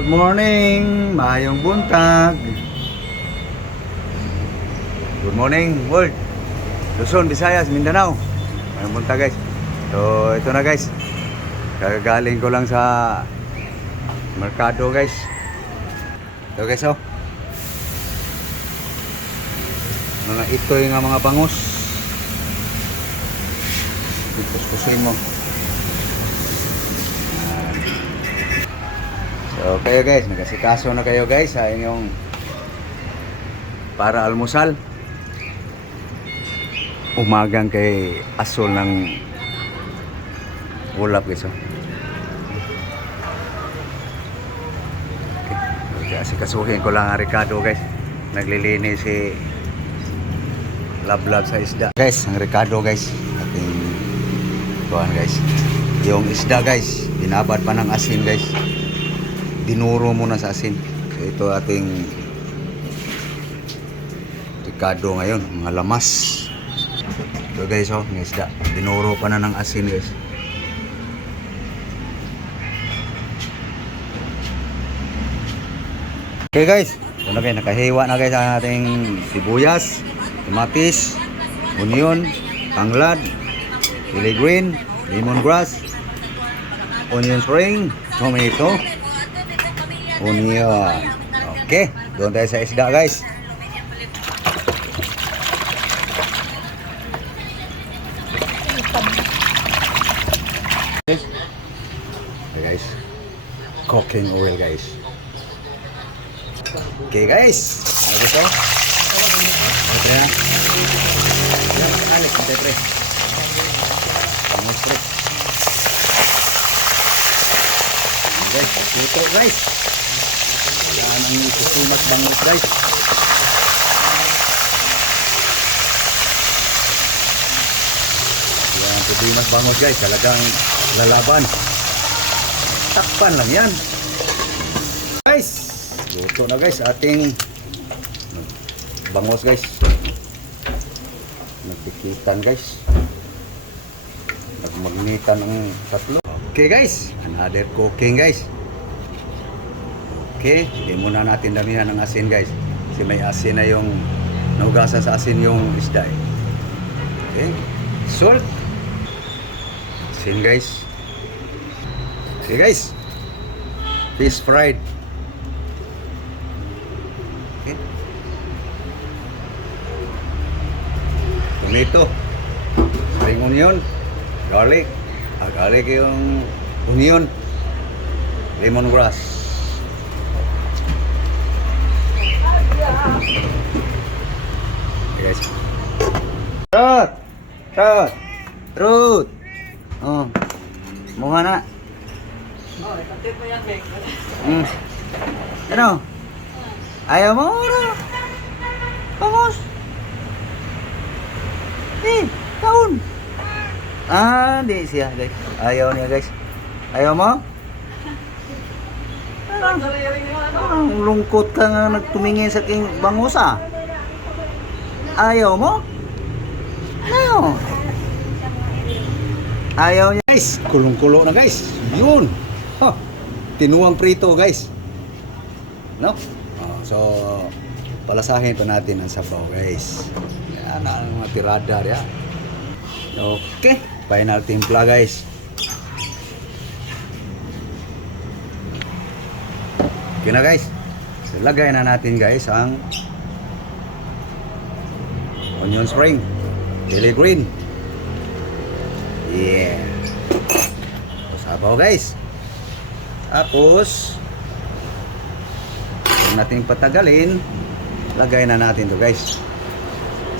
Good morning, maayong buntag. Good morning, world. Luzon, Visayas, Mindanao. Maayong buntag, guys. So, ito na, guys. Kagagaling ko lang sa merkado, guys. Ito, guys, oh. Mga itoy nga mga bangus. Kuskusin mo. So kayo guys, nagasikaso na kayo guys sa inyong para almusal. Umagang kay asol ng ulap guys. Okay. Asikasuhin ko lang ang Ricardo guys. Naglilinis si Lablab sa isda. Guys, ang Ricardo guys. Ating tuwan guys. Yung isda guys, binabad pa ng asin guys. Dinuro muna sa asin. So ito ating Ricardo ngayon, mga lamas. So guys, oh, ng isda. Dinuro pa na ng asin guys. Okay guys, ito na guys, nakahiwa na guys ang ating sibuyas, kamatis, onion, tanglad, chili green, lemongrass, onion ring, tomato, onion. Okay, doon tayo sa isda guys. Okay guys, cooking oil guys. Okay guys, ano dito? Okay na. Yan, alik, hintay pre. Bangus pre. Guys, puto guys. Yan ang susumat bangus guys. Yan, susumat bangus guys. Talagang lalaban. Takpan lang yan. Guys, luto na guys ating bangus guys. Nagpikitan guys. Nagmagnitan ng tatlo. Okay guys, another cooking guys. Okay, hindi muna natin damihan ng asin guys. Kasi may asin na yung naugasan sa asin yung isda eh. Okay, salt. Asin guys. Okay guys, fish fried. Okay. Tomato, spring onion, garlic. Garlic yung onion, lemongrass. Okay guys. Trot. Oh, muha na. Ano? Ayaw mo na? Bangus. Taon. Di siya guys. Ayaw niya guys. Ayaw mo? Parang lungkot ka nga nagtumingin sa king bangus ah. Ayaw mo? No. Ayaw niya guys. Kulong-kulo na guys. Yun. Huh. Tinuang prito guys. No? So palasahin pa natin ang sabaw guys. Yan ang mga tirada ya. Okay, final timpla guys. Okay na guys. Lagay na natin guys ang onion ring, chili green. Yeah. Sabaw guys. Tapos kung natin patagalin, lagay na natin to guys.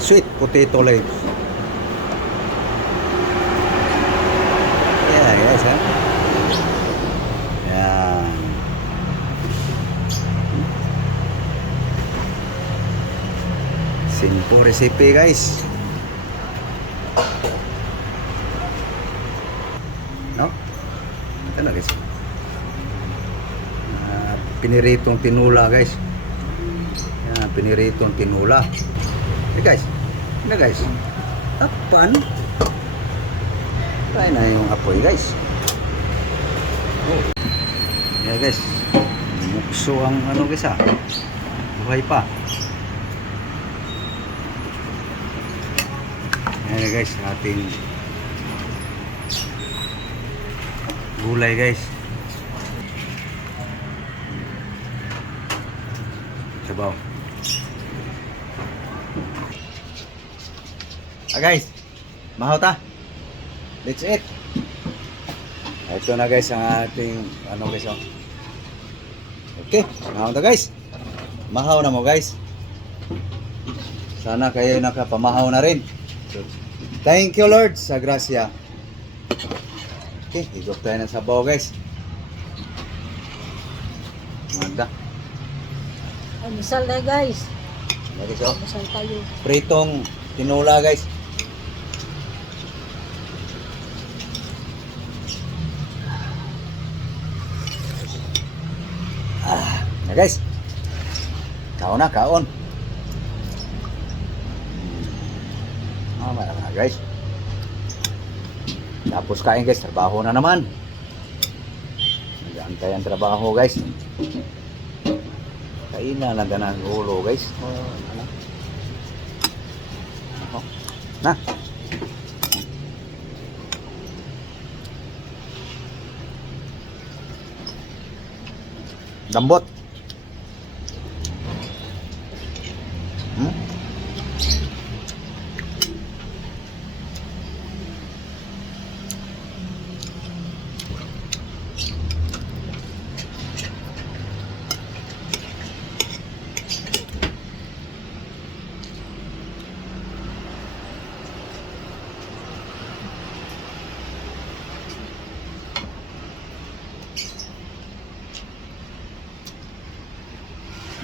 Sweet potato leaves. Yeah, guys, ha? Yan. Simple recipe guys. No? Ito na guys. Piniritong tinula guys. Yan, piniritong tinula. Guys. Na guys. Tapan. Kaya na yung apoy guys. Oh. Yeah guys. aso ang ano guys ah. Buhay pa. Ayan guys, ating gulay guys. Sabaw. Guys, mahaw ta. Let's eat. Ito na guys ang ating ano guys oh. Okay, mahaw ta guys. Mahaw na mo guys. Sana kayo nakapamahaw na rin. So, thank you Lord sa grasya. Okay, higop tayo ng sabaw guys. Magda. Almusal na guys. Guys oh. Almusal tayo. Pritong tinula guys. Na guys. Kaon na, kaon. Mama na guys. Tapos kain guys, trabaho na naman. Nag-aantay ang trabaho guys. Kain na ng ulo guys. Na. Lambot. Hmm?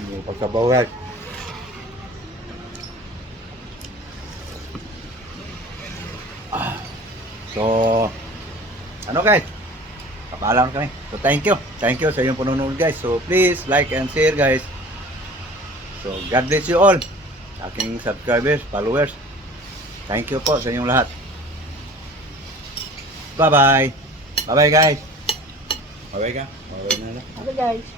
Yung pagkabaw guys. So, ano guys? Kapaalam kami. So, thank you. Thank you sa inyong panonood guys. So, please like and share guys. So, God bless you all. Aking subscribers, followers. Thank you po sa inyong lahat. Bye-bye. Bye-bye guys. Bye-bye ka. Bye-bye na lang. Okay guys.